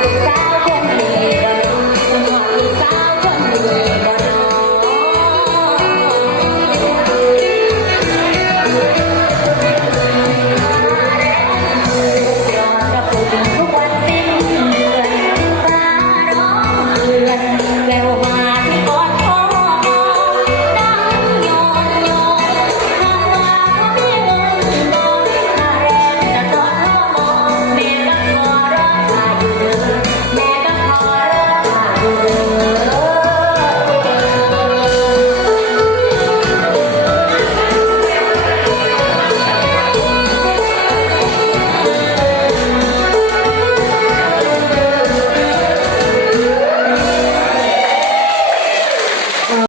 Understand?